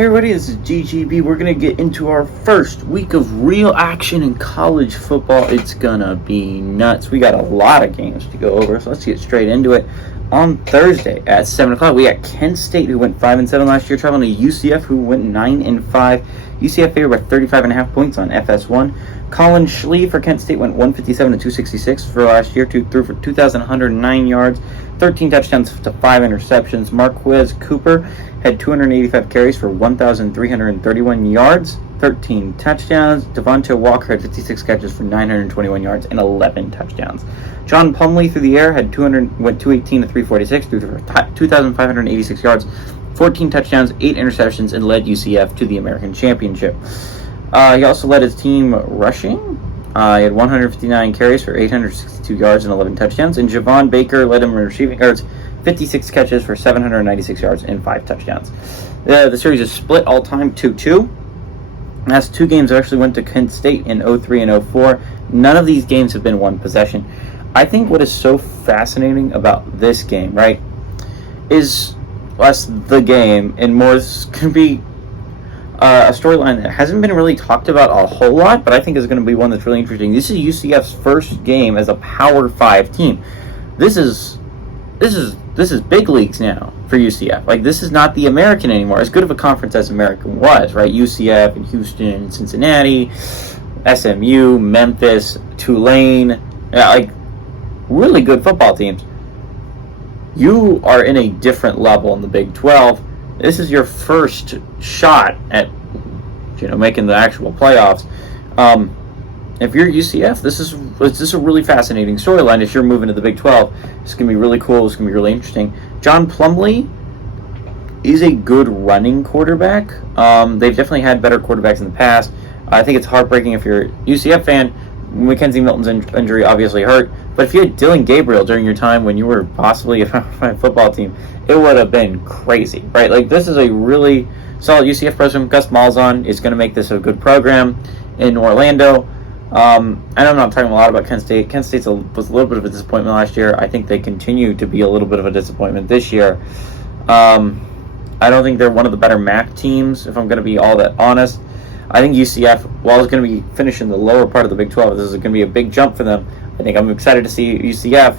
Hey everybody, this is GGB. We're going to get into our first week of real action in college football. It's going to be nuts. We got a lot of games to go over, so let's get straight into it. On Thursday at 7 o'clock, we got Kent State, who went 5-7 last year, traveling to UCF, who went 9-5. UCF favored by 35.5 points on FS1. Colin Schley for Kent State went 157-266 for last year, threw for 2,109 yards, 13 touchdowns to 5 interceptions. Marquez Cooper had 285 carries for 1,331 yards, 13 touchdowns. Devontae Walker had 56 catches for 921 yards and 11 touchdowns. John Plumlee through the air went 218-346, threw for 2,586 yards, 14 touchdowns, 8 interceptions, and led UCF to the American Championship. He also led his team rushing. He had 159 carries for 862 yards and 11 touchdowns. And Javon Baker led him in receiving yards, 56 catches for 796 yards and 5 touchdowns. The series is split all-time 2-2. Last two games actually went to Kent State in 03 and 04. None of these games have been one possession. I think what is so fascinating about this game, right, is less the game and more this could be a storyline that hasn't been really talked about a whole lot, but I think is going to be one that's really interesting. This is UCF's first game as a Power 5 team. This is big leagues now for UCF. Like, this is not the American anymore. As good of a conference as American was, right? UCF and Houston, Cincinnati, SMU, Memphis, Tulane, really good football teams. You are in a different level in the Big 12. This is your first shot at, making the actual playoffs. If you're UCF, this is a really fascinating storyline. If you're moving to the Big 12, it's going to be really cool. It's going to be really interesting. John Plumlee is a good running quarterback. They've definitely had better quarterbacks in the past. I think it's heartbreaking if you're a UCF fan. Mackenzie Milton's injury obviously hurt, but if you had Dylan Gabriel during your time when you were possibly a football team, it would have been crazy, right? Like, this is a really solid UCF president. Gus Malzahn is going to make this a good program in Orlando. I know I'm not talking a lot about Kent State. Kent State was a little bit of a disappointment last year. I think they continue to be a little bit of a disappointment this year. I don't think they're one of the better MAC teams, if I'm going to be all that honest. I think UCF, while it's going to be finishing the lower part of the Big 12, this is going to be a big jump for them. I think I'm excited to see UCF.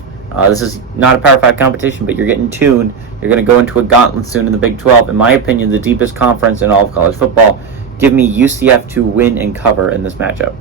This is not a Power 5 competition, but you're getting tuned. You're going to go into a gauntlet soon in the Big 12. In my opinion, the deepest conference in all of college football. Give me UCF to win and cover in this matchup.